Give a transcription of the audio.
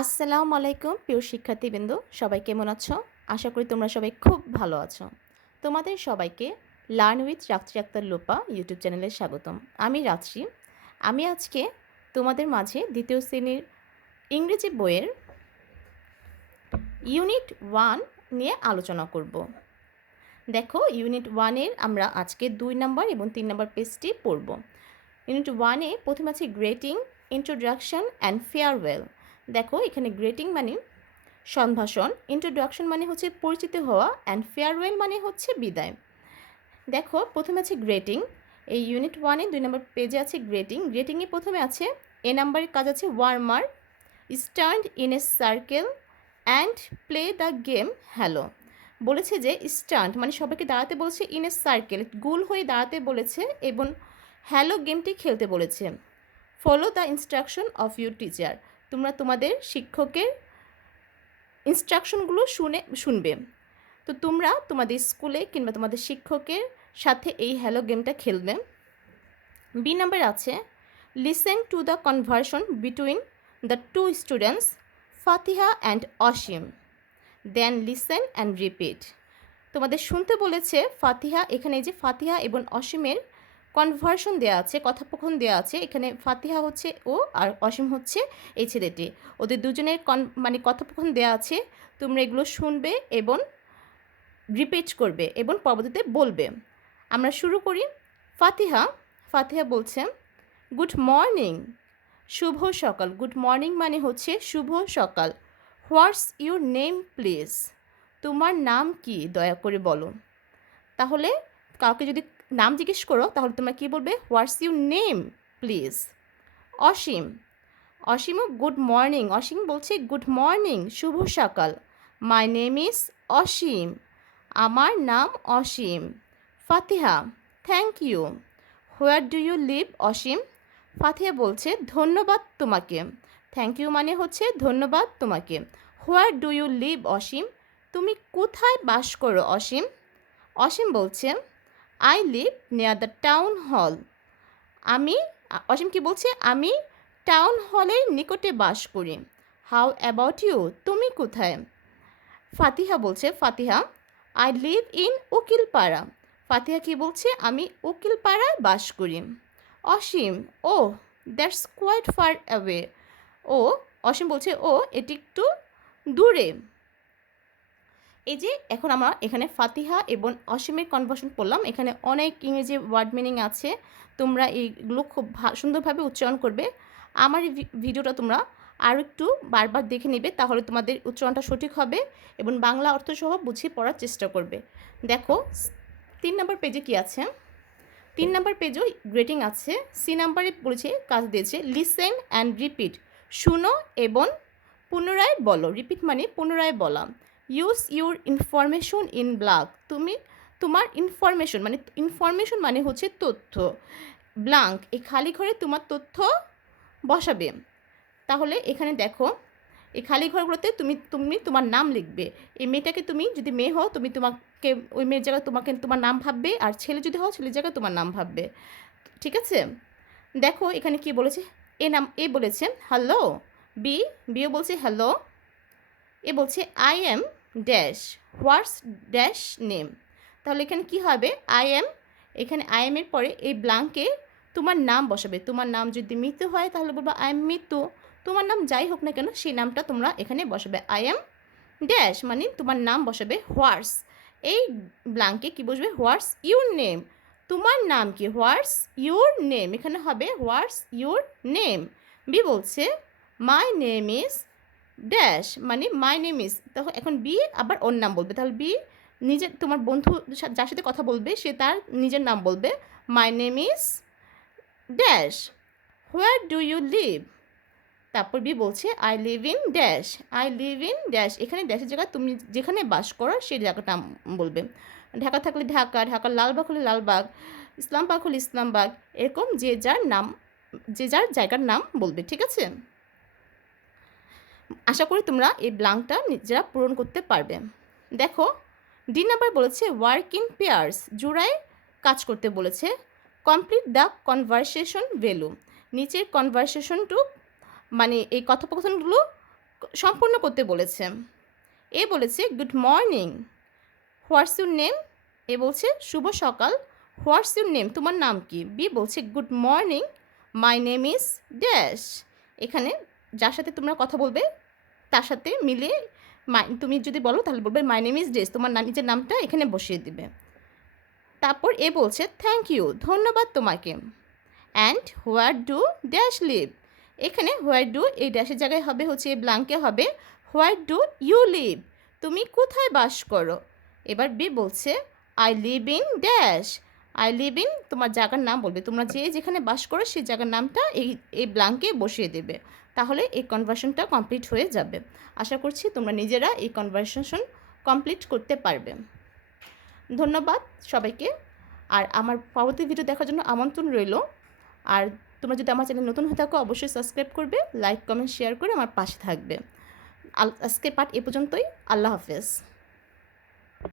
আসসালামু আলাইকুম, প্রিয় শিক্ষার্থীবৃন্দ। সবাই কেমন আছো? আশা করি তোমরা সবাই খুব ভালো আছো। তোমাদের সবাইকে লার্ন উইথ রাত্রি আক্তার লোপা ইউটিউব চ্যানেলে স্বাগতম। আমি রাত্রি আমি আজকে তোমাদের মাঝে দ্বিতীয় শ্রেণির ইংরেজি বইয়ের ইউনিট ওয়ান নিয়ে আলোচনা করব। দেখো ইউনিট ওয়ানের আমরা আজকে দুই নম্বর এবং তিন নম্বর পেজটি পড়ব। ইউনিট ওয়ানে প্রথমে আছে গ্রেটিং ইন্ট্রোডাকশন অ্যান্ড ফেয়ারওয়েল দেখো, এখানে গ্রেটিং মানে সম্ভাষণ ইন্ট্রোডাকশন মানে হচ্ছে পরিচিত হওয়া অ্যান্ড ফেয়ারওয়েল মানে হচ্ছে বিদায়। দেখো, প্রথমে আছে গ্রেটিং এই ইউনিট ওয়ানে দুই নম্বর পেজে আছে গ্রেটিং গ্রেটিংয়ে প্রথমে আছে এ নাম্বারের কাজ আছে warmer stand in a circle and play the game hello বলেছে যে স্ট্যান্ড মানে সবাইকে দাঁড়াতে বলছে ইন এ সার্কেল গোল হয়ে দাঁড়াতে বলেছে এবং হ্যালো গেমটি খেলতে বলেছে। Follow the instruction of your teacher তোমরা তোমাদের শিক্ষকের ইনস্ট্রাকশনগুলো শুনে, শুনবে। তো তোমরা তোমাদের স্কুলে কিংবা তোমাদের শিক্ষকের সাথে এই হ্যালো গেমটা খেলবে। বি নাম্বার আছে listen to the conversation between the two students Fatiha and Asim then listen and repeat তোমাদের শুনতে বলেছে ফাতিহা এখানে যে ফাতিহা এবং অসীমের কনভার্সন দেওয়া আছে, কথোপকথন দেওয়া আছে, এখানে ফাতিহা হচ্ছে ও আর অসীম হচ্ছে এই ছেলেটি। ওদের দুজনের কন মানে কথোপকথন দেওয়া আছে, তোমরা এগুলো শুনবে এবং রিপিট করবে এবং পরবর্তীতে বলবে। আমরা শুরু করি, ফাতিহা ফাতিহা বলছে গুড মর্নিং শুভ সকাল। গুড মর্নিং মানে হচ্ছে, শুভ সকাল। হোয়াটস ইউর নেম প্লিজ তোমার নাম কি? দয়া করে বলো। তাহলে কাউকে যদি নাম জিজ্ঞেস করো, তাহলে তোমরা কী বলবে? What's you name please Asim. অসীমও good morning Asim বলছে গুড মর্নিং শুভ সকাল। My name is Asim. আমার নাম Asim. Fatiha thank you where do you live Asim? Fatiha বলছে, ধন্যবাদ তোমাকে। থ্যাংক ইউ মানে হচ্ছে, ধন্যবাদ তোমাকে। Where do you live Asim? তুমি কোথায় বাস করো, অসীম? অসীম বলছে I live near the town hall আমি, অসীম কি বলছে? আমি টাউন হলের নিকটে বাস করি। হাউ অ্যাবাউট ইউ তুমি কোথায়? ফাতিহা বলছে, Fatiha I live in Ukilpara. Fatiha কি বলছে? আমি উকিলপাড়ায় বাস করি। Asim oh that's quite far away oh, Asim বলছে, ও, এটি একটু দূরে। এই যে এখন আমরা এখানে ফাতিহা এবং অসীমের কনভার্সন পড়লাম। এখানে অনেক ইংরেজি ওয়ার্ড মিনিং আছে। তোমরা এইগুলো খুব সুন্দরভাবে উচ্চারণ করবে। আমার এই ভিডিওটা তোমরা আরও একটু বারবার দেখে নেবে, তাহলে তোমাদের উচ্চারণটা সঠিক হবে এবং বাংলা অর্থসহ বুঝিয়ে পড়ার চেষ্টা করবে। দেখো, তিন নম্বর পেজে কি আছে? তিন নম্বর পেজেও গ্রেটিং আছে। সি নাম্বারে বলেছে, কাজ দিয়েছে লিসেন অ্যান্ড রিপিট শুনো এবং পুনরায় বলো। রিপিট মানে পুনরায় বলা। Use your information in blank তুমি তোমার ইনফরমেশন মানে ইনফরমেশন মানে হচ্ছে তথ্য। ব্লাঙ্ক এই খালি ঘরে তোমার তথ্য বসাবে। তাহলে এখানে দেখো, এই খালি ঘরগুলোতে তুমি তুমি তোমার নাম লিখবে। এই মেয়েটাকে তুমি যদি মেয়ে হও, তুমি তোমাকে, ওই মেয়ের জায়গায় তোমাকে তোমার নাম ভাববে, আর ছেলে যদি হও, ছেলের জায়গায় তোমার নাম ভাববে। ঠিক আছে? দেখো এখানে কি বলেছে? এ নাম, এ বলেছে হ্যালো বি বিও বলছে হ্যালো এ বলছে I am dash what's dash name তাহলে এখানে কি হবে? আই এম এখানে আই এম এর পরে এই ব্লাঙ্কে তোমার নাম বসাবে। তোমার নাম যদি মৃত্যু হয়, তাহলে বলব আই এম মৃত্যু। তোমার নাম যাই হোক না কেন, সেই নামটা তোমরা এখানে বসাবে। আই এম ড্যাশ মানে তোমার নাম বসাবে হোয়াটস এই ব্লাঙ্কে কি বসবে হোয়াটস ইউর নেম তোমার নাম কি? হোয়াটস ইউর নেম এখানে হবে হোয়াটস ইউর নেম বি বলছে মাই নেম ইজ ড্যাশ মানে মাই নেম ইজ তখন এখন বি আবার ওর নাম বলবে। তাহলে বি নিজের, তোমার বন্ধু যার সাথে কথা বলবে, সে তার নিজের নাম বলবে। My name is dash where do you live তারপর বি বলছে I live in dash I live in dash এখানে ড্যাশের জায়গায় তুমি যেখানে বাস করো, সেই জায়গাটা বলবে। ঢাকা থাকলে ঢাকা, ঢাকার লালবাগ হলে লালবাগ, ইসলামবাগ হলে ইসলামবাগ, এরকম যে যার নাম, যে যার জায়গার নাম বলবে, ঠিক আছে? আশা করি তোমরা এই ব্লাঙ্কটা নিজেরা পূরণ করতে পারবে। দেখো ডি নাম্বার বলেছে ওয়ার্ক পেয়ার্স জোড়ায় কাজ করতে বলেছে। কমপ্লিট দ্য কনভারসেশন ভ্যালু নিচের কনভারসেশনটু মানে এই কথোপকথনগুলো সম্পূর্ণ করতে বলেছে। এ বলেছে good morning what's your name A বলছে, শুভ সকাল হোয়াটস ইউর নেম তোমার নাম কি? বি বলছে good morning my name is dash এখানে যার সাথে তোমরা কথা বলবে তার সাথে মিলে মাই তুমি যদি বলো তাহলে বলবে মাই নেম ইজ ড্যাশ তোমার নিজের নামটা এখানে বসিয়ে দিবে। তারপর এ বলছে থ্যাংক ইউ ধন্যবাদ তোমাকে। And where do dash live এখানে হোয়ার ডু এই ড্যাশের জায়গায় হবে, হচ্ছে ব্লাঙ্কে হবে হোয়ার ডু ইউ লিভ তুমি কোথায় বাস করো? এবার বি বলছে I live in dash I live in তোমার জায়গার নাম বলবে। তোমরা যে যেখানে বাস করো সেই জায়গার নামটা এই এই ব্লাঙ্কে বসিয়ে দেবে। তাহলে এই কনভার্সনটা কমপ্লিট হয়ে যাবে। আশা করছি তোমরা নিজেরা এই কনভার্সেশন কমপ্লিট করতে পারবে। ধন্যবাদ সবাইকে। আর আমার পরবর্তী ভিডিও দেখার জন্য আমন্ত্রণ রইল। আর তোমরা যদি আমার চ্যানেল নতুন হয়ে থাকো, অবশ্যই সাবস্ক্রাইব করবে লাইক কমেন্ট শেয়ার করে আমার পাশে থাকবে। আজকের পাঠ এ পর্যন্তই। আল্লাহ হাফেজ।